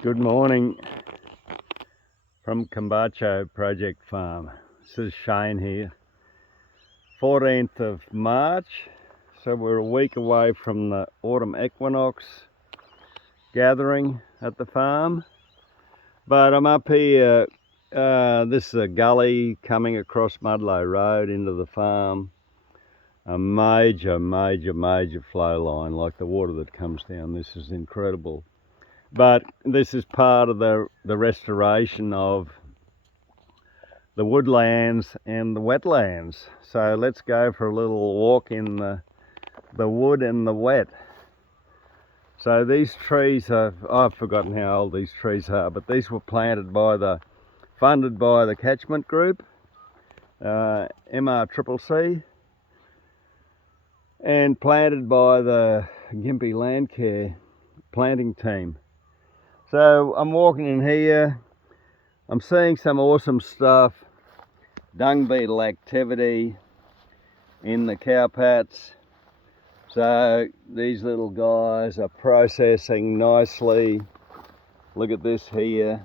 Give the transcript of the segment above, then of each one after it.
Good morning from Kumbartcho Project Farm. This is Shane here. 14th of March, so we're a week away from the autumn equinox gathering at the farm. But I'm up here, this is a gully coming across Mudlow Road into the farm. A major flow line, like the water that comes down. This is incredible. But this is part of the restoration of the woodlands and the wetlands. So let's go for a little walk in the wood and the wet. So these trees are, I've forgotten how old these trees are, but these were planted funded by the catchment group, MRCCC, and planted by the Gympie Land Care planting team. So I'm walking in here, I'm seeing some awesome stuff. Dung beetle activity in the cowpats. So these little guys are processing nicely. Look at this here.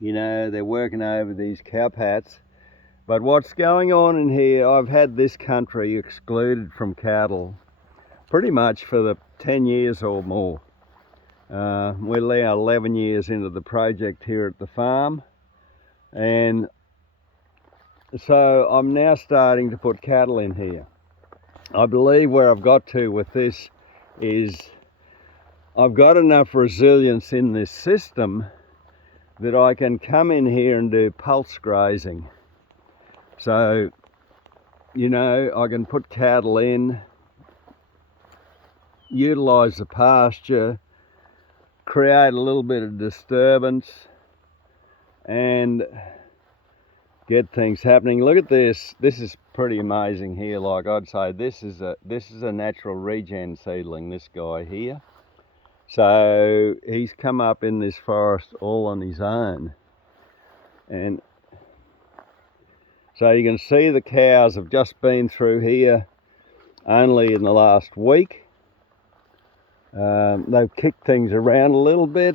You know, they're working over these cowpats. But what's going on in here, I've had this country excluded from cattle pretty much for the 10 years or more. We're now 11 years into the project here at the farm, and so I'm now starting to put cattle in here. I believe where I've got to with this is I've got enough resilience in this system that I can come in here and do pulse grazing. So, you know, I can put cattle in, utilise the pasture, create a little bit of disturbance, and get things happening. Look at this. This is pretty amazing here. Like I'd say, this is a natural regen seedling. This guy here. So he's come up in this forest all on his own, and so you can see the cows have just been through here only in the last week. They've kicked things around a little bit.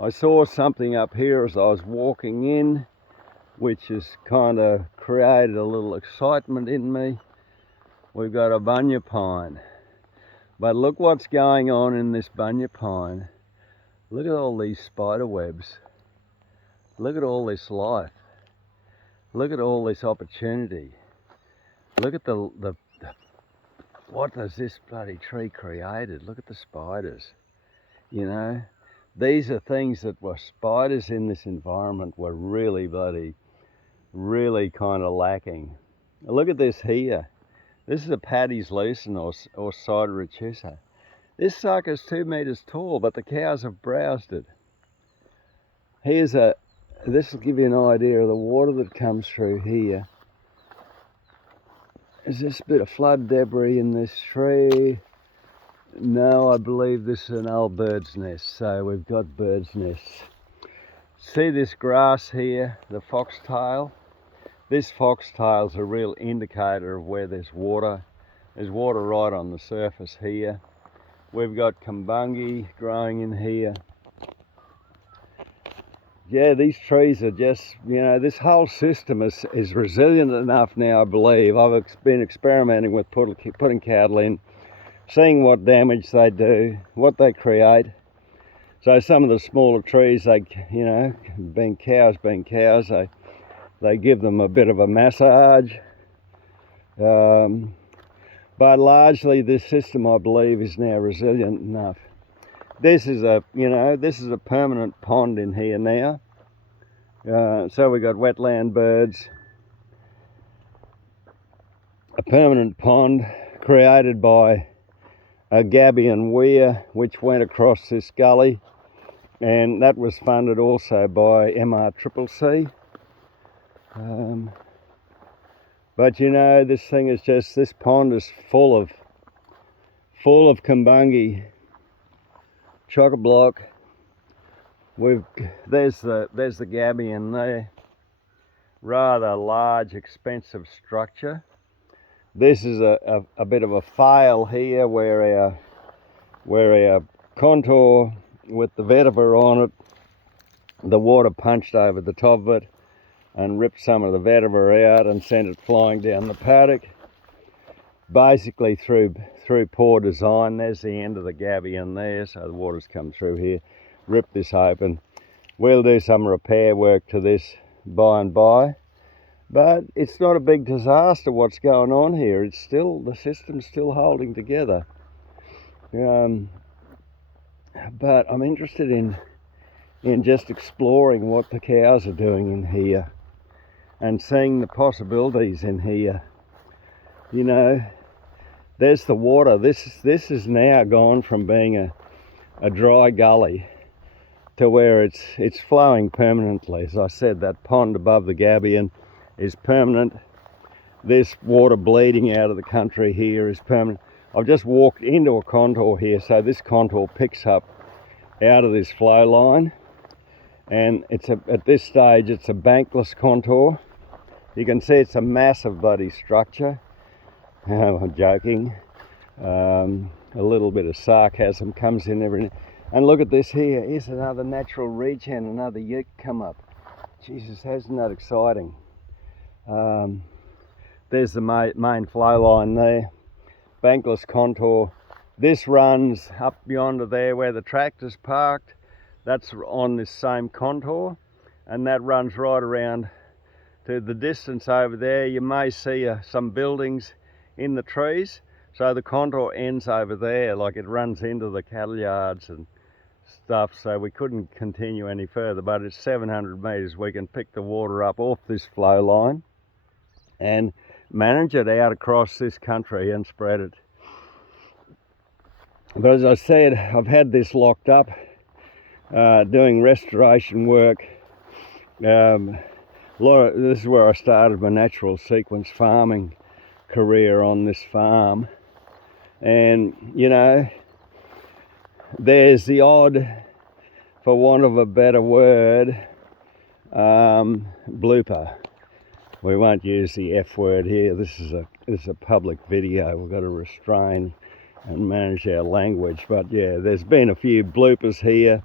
I saw something up here as I was walking in, which has kind of created a little excitement in me. We've got a bunya pine. But look what's going on in this bunya pine. Look at all these spider webs. Look at all this life. Look at all this opportunity. Look at what has this bloody tree created? Look at the spiders. You know, these are things that were spiders in this environment were really kind of lacking. Look at this here. This is a Paddy's lucerne or cider rechusa. This sucker's 2 meters tall, but the cows have browsed it. This will give you an idea of the water that comes through here. Is this a bit of flood debris in this tree? No, I believe this is an old bird's nest, so we've got bird's nests. See this grass here, the foxtail? This foxtail's a real indicator of where there's water. There's water right on the surface here. We've got kumbungi growing in here. Yeah, these trees are just, you know, this whole system is resilient enough now, I believe. I've been experimenting with putting cattle in, seeing what damage they do, what they create. So some of the smaller trees, you know, being cows, they give them a bit of a massage. But largely this system, I believe, is now resilient enough. This is a permanent pond in here now. So we've got wetland birds. A permanent pond created by a gabion weir which went across this gully, and that was funded also by MRCCC. But you know, this pond is full of kumbungi, chock-a-block. There's the gabion there, rather large, expensive structure. This is a bit of a fail here where our contour with the vetiver on it. The water punched over the top of it and ripped some of the vetiver out and sent it flying down the paddock. Basically through poor design. There's the end of the gabion there, so the water's come through here, ripped this open. We'll do some repair work to this by and by, but it's not a big disaster what's going on here. It's still, the system's still holding together. But I'm interested in just exploring what the cows are doing in here and seeing the possibilities in here. You know, there's the water. This has now gone from being a dry gully to where it's flowing permanently. As I said, that pond above the gabion is permanent. This water bleeding out of the country here is permanent. I've just walked into a contour here, so this contour picks up out of this flow line, and at this stage it's a bankless contour. You can see it's a massive bloody structure. I'm joking. A little bit of sarcasm comes in every now. And look at this here. Here's another natural regen, another ute come up. Jesus, isn't that exciting? There's the main flow line there. Bankless contour. This runs up yonder there where the tractor's parked. That's on this same contour, and that runs right around to the distance over there. You may see some buildings in the trees, so the contour ends over there, like it runs into the cattle yards and stuff, so we couldn't continue any further, but it's 700 metres. We can pick the water up off this flow line and manage it out across this country and spread it. But as I said, I've had this locked up doing restoration work. This is where I started my natural sequence farming career, on this farm. And you know, there's the odd, for want of a better word, blooper. We won't use the F word here. This is a public video. We've got to restrain and manage our language. But yeah, there's been a few bloopers here.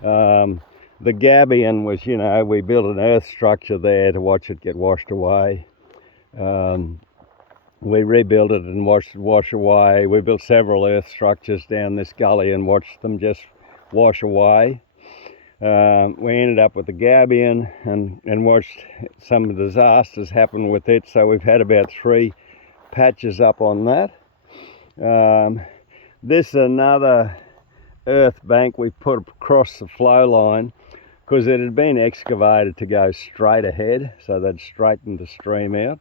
The gabion was, you know, we built an earth structure there to watch it get washed away. We rebuilt it and watched it wash away. We built several earth structures down this gully and watched them just wash away. We ended up with the gabion and watched some disasters happen with it. So we've had about 3 patches up on that. This is another earth bank we put across the flow line because it had been excavated to go straight ahead, so they'd straighten the stream out.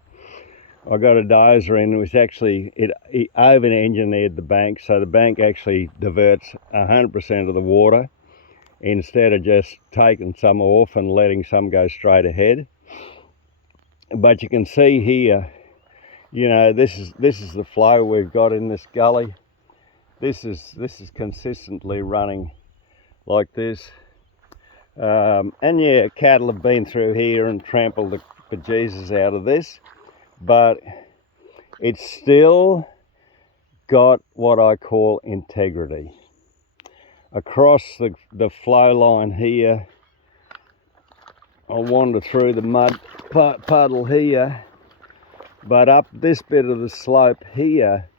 I got a dozer in, which actually, it over-engineered the bank, so the bank actually diverts 100% of the water instead of just taking some off and letting some go straight ahead. But you can see here, you know, this is the flow we've got in this gully. This is consistently running like this. And yeah, cattle have been through here and trampled the bejesus out of this, but it's still got what I call integrity. Across the flow line here, I'll wander through the mud puddle here, but up this bit of the slope here,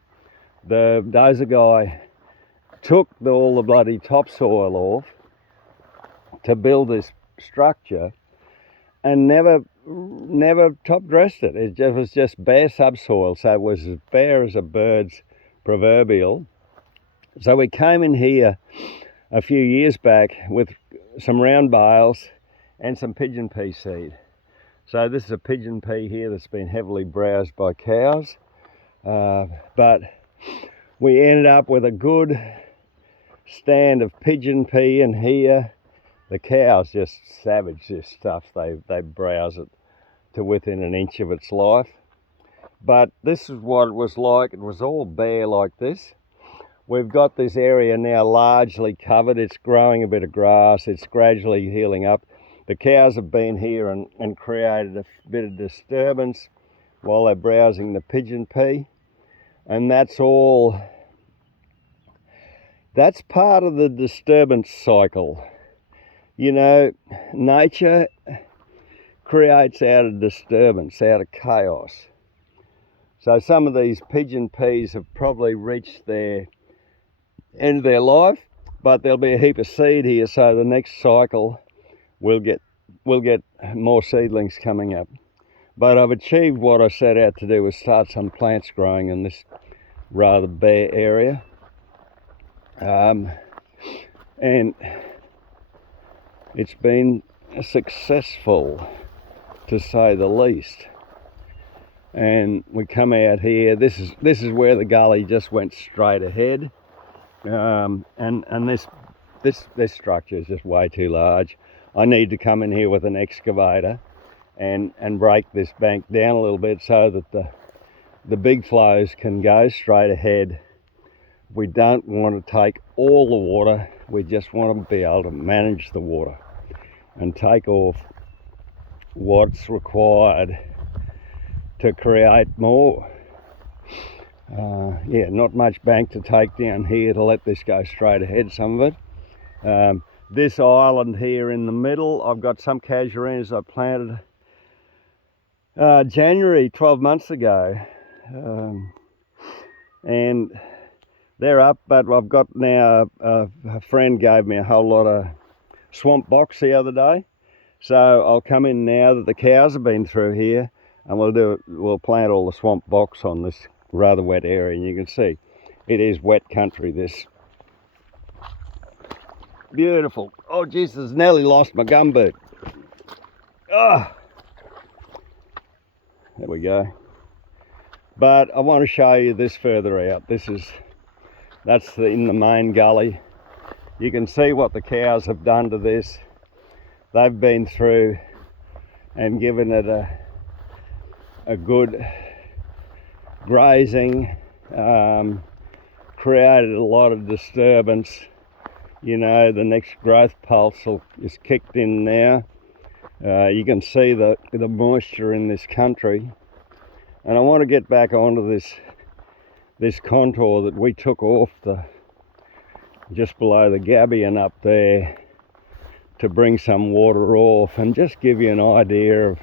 the dozer guy took all the bloody topsoil off to build this structure and never top dressed it. It was just bare subsoil, so it was as bare as a bird's proverbial. So we came in here a few years back with some round bales and some pigeon pea seed. So this is a pigeon pea here that's been heavily browsed by cows, but we ended up with a good stand of pigeon pea, and here the cows just savage this stuff. They browse it to within an inch of its life. But this is what it was like. It was all bare like this. We've got this area now largely covered. It's growing a bit of grass. It's gradually healing up. The cows have been here and created a bit of disturbance while they're browsing the pigeon pea. And that's all, That's part of the disturbance cycle. You know, nature creates out of disturbance, out of chaos. So some of these pigeon peas have probably reached their end of their life, but there'll be a heap of seed here, so the next cycle we'll get more seedlings coming up. But I've achieved what I set out to do, was start some plants growing in this rather bare area. And it's been successful, to say the least. And we come out here, this is where the gully just went straight ahead. And this structure is just way too large. I need to come in here with an excavator and break this bank down a little bit so that the big flows can go straight ahead. We don't want to take all the water, we just want to be able to manage the water and take off what's required to create more. Yeah, not much bank to take down here to let this go straight ahead, some of it. This island here in the middle, I've got some casuarinas I planted January 12 months ago, and they're up, but I've got now, a friend gave me a whole lot of swamp box the other day, so I'll come in now that the cows have been through here, and we'll plant all the swamp box on this rather wet area. And you can see it is wet country, this. Beautiful. Oh Jesus, nearly lost my gumboot. Ah, there we go. But I want to show you this further out. That's in the main gully. You can see what the cows have done to this. They've been through and given it a good grazing, created a lot of disturbance. You know, the next growth pulse is kicked in now. You can see the moisture in this country. And I want to get back onto this contour that we took off just below the gabion up there, to bring some water off and just give you an idea of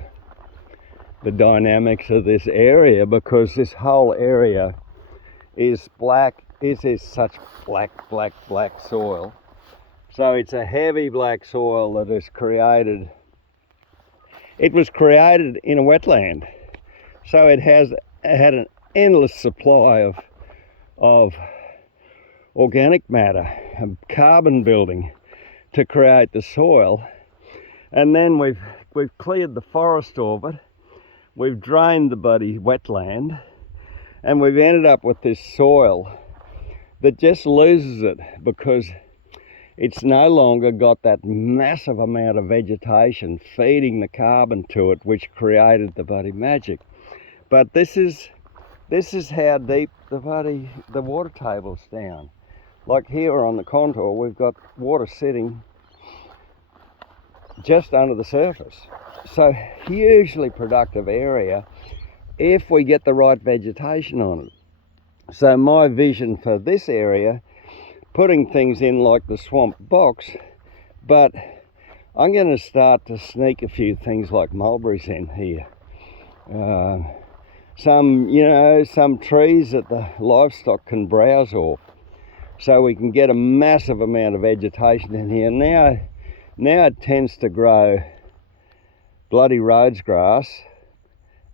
the dynamics of this area, because this whole area is black. It is such black soil. So it's a heavy black soil that is created. It was created in a wetland, so it had an endless supply of organic matter, carbon building to create the soil. And then we've cleared the forest of it. We've drained the bloody wetland, and we've ended up with this soil that just loses it because it's no longer got that massive amount of vegetation feeding the carbon to it, which created the bloody magic. But this is how deep the water table's down. Like here on the contour, we've got water sitting just under the surface. So hugely productive area if we get the right vegetation on it. So my vision for this area, putting things in like the swamp box, but I'm going to start to sneak a few things like mulberries in here. Some trees that the livestock can browse off, so we can get a massive amount of vegetation in here. Now it tends to grow bloody Rhodes grass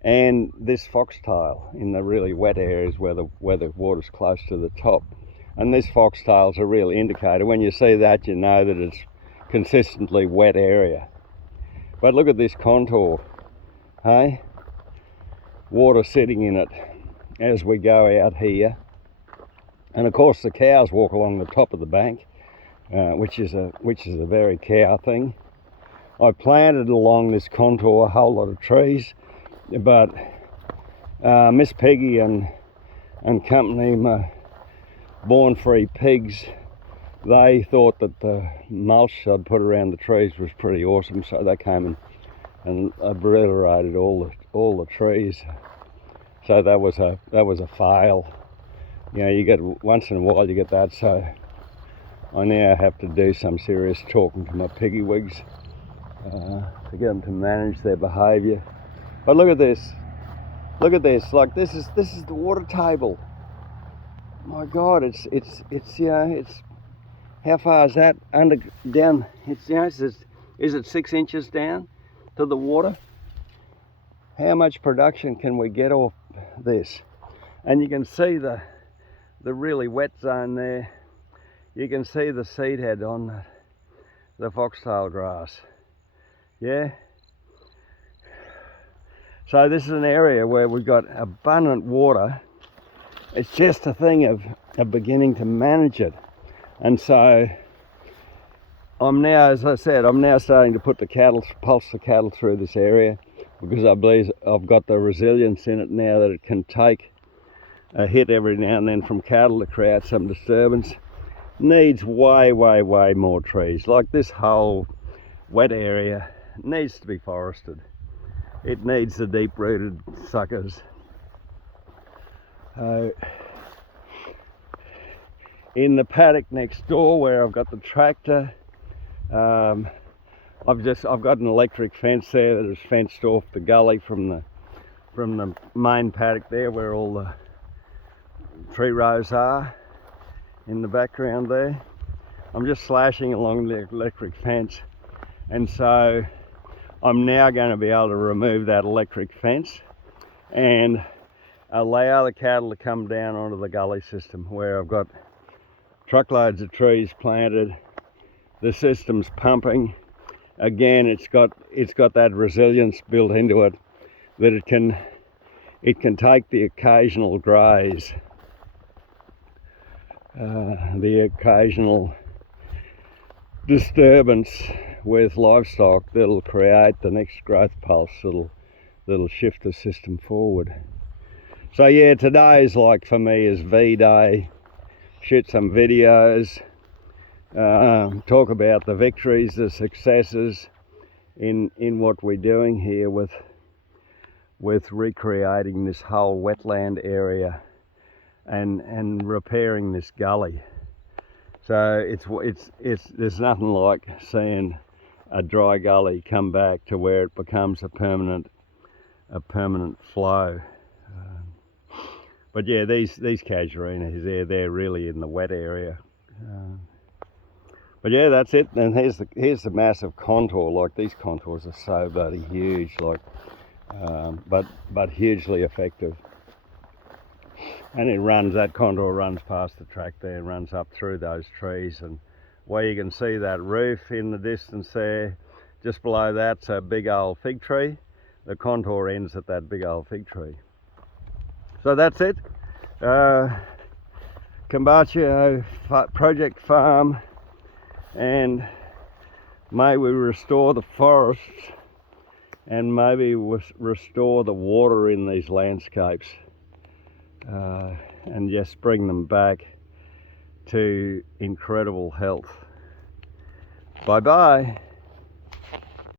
and this foxtail in the really wet areas where the water's close to the top. And this foxtail's a real indicator. When you see that, you know that it's consistently wet area. But look at this contour, hey? Water sitting in it as we go out here. And of course the cows walk along the top of the bank, which is a very cow thing. I planted along this contour a whole lot of trees, but Miss Peggy and company, my Born Free pigs, they thought that the mulch I'd put around the trees was pretty awesome, so they came and obliterated all the trees. So that was a fail. You know, you get once in a while you get that. So I now have to do some serious talking to my piggywigs to get them to manage their behaviour. But look at this. Look at this. Like this is the water table. My God, it's you know, it's, how far is that down? It's, you know, is it 6 inches down to the water? How much production can we get off this? And you can see the really wet zone there. You can see the seed head on the foxtail grass. Yeah. So this is an area where we've got abundant water. It's just a thing of beginning to manage it. And so I'm now, as I said, I'm now starting to put pulse the cattle through this area, because I believe I've got the resilience in it now that it can take a hit every now and then from cattle to create some disturbance. Needs way more trees. Like this whole wet area needs to be forested. It needs the deep-rooted suckers. In the paddock next door where I've got the tractor, I've got an electric fence there that is fenced off the gully from the main paddock there, where all the tree rows are in the background there. I'm just slashing along the electric fence, and so I'm now going to be able to remove that electric fence and allow the cattle to come down onto the gully system, where I've got truckloads of trees planted. The system's pumping. Again, it's got that resilience built into it, that it can take the occasional graze, the occasional disturbance with livestock that'll create the next growth pulse that'll shift the system forward. So yeah, today's, like, for me, is V-Day. Shoot some videos, talk about the victories, the successes in what we're doing here with recreating this whole wetland area and repairing this gully. So there's nothing like seeing a dry gully come back to where it becomes a permanent flow. But yeah, these casuarinas, they're really in the wet area. But yeah, that's it. And here's the massive contour. Like, these contours are so bloody huge, like, but hugely effective. And that contour runs past the track there and runs up through those trees, and where you can see that roof in the distance there, just below that's a big old fig tree. The contour ends at that big old fig tree. So that's it. Kumbartcho Project Farm, and may we restore the forests, and maybe restore the water in these landscapes, and just bring them back to incredible health. Bye bye.